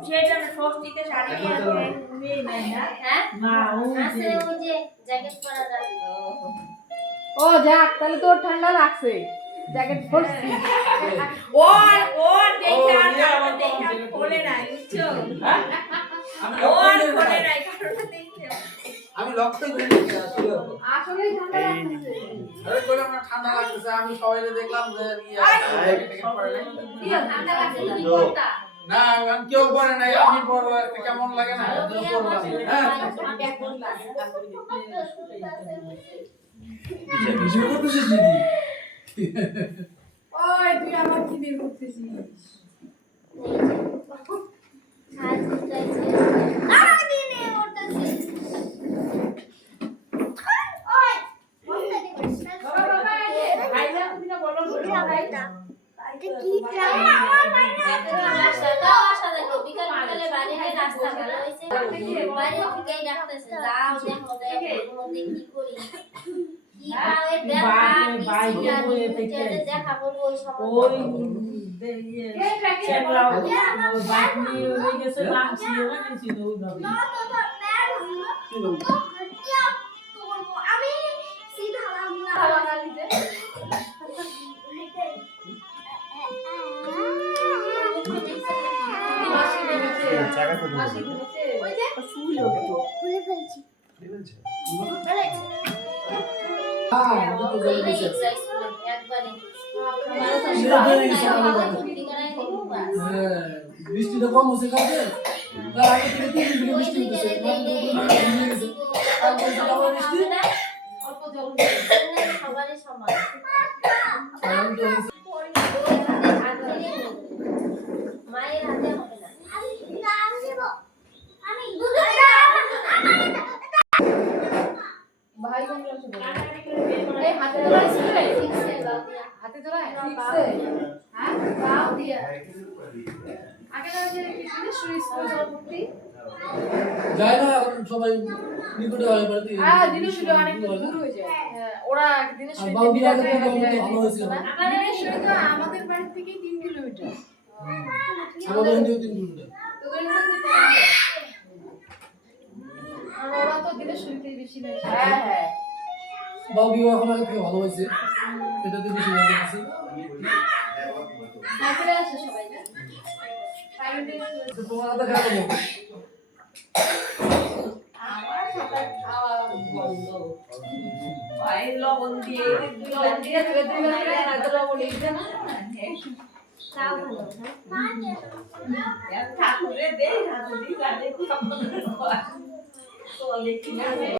সেটা ষষ্ঠীতে শাড়ি নিয়ে না আছে ওই যে জ্যাকেট পরা যায়। ও যাক তাহলে তোর ঠান্ডা লাগছে জ্যাকেট পরছি। ওর দেখে আর দেখে খোলে নাই বুঝছো? ওর খোলে নাই কারণটা দেখে আমি লক্ষ্যই করিনি আসলেই ঠান্ডা লাগছে। আরে কইলাম না ঠান্ডা লাগতেছে আমি সবাইকে দেখলাম যে কি ঠান্ডা লাগছে তুমি কোনটা? না আমি কেউ পরে নাই আমি পরবো একটা কেমন লাগে না পরলাম হ্যাঁ কিছু করতেছিস নাকি ওই তুই আবার কি বের করতেছিস? বৃষ্টিটা কম হচ্ছে কাছে তার আগে থেকে 3 দিন বৃষ্টি হচ্ছে অল্প জল সবারই সমান মায়ের হাতে হবে না আমি ভাই কোন ক্লাসে পড়ে? এই হাতে ধরাই ছিল হাতে ধরাই শিখছে হ্যাঁ বাও দিয়া আগে না যে কি শুরু স্কুল যাওয়ার পড়তি যায় না এখন সবাই নিকটে হয় বাড়িতে হ্যাঁ দিনে শুরু অনেক দূর হয়ে যায় ওরা দিনে শুরু বাবু বিয়ে আগে তো ভালো হয়েছিল দিনে শুরু তো আমাদের বাড়ি থেকে 3 কিলোমিটার আমাদের এদিকেও 3 কিলোমিটার তোদের মধ্যে আর ওরা তো দিনে শুরুতেই বেশি নেয় হ্যাঁ হ্যাঁ বাবু বিয়ে এখন আগে থেকে ভালো হয়েছে এটাতে বেশি মজা আছে সাইকেলে আসে সবাই না তোমার হাতে খাবো লবণ দিয়ে লবণ দিয়ে না তাও ভালো ঠাকুরে দে হাতে দিয়ে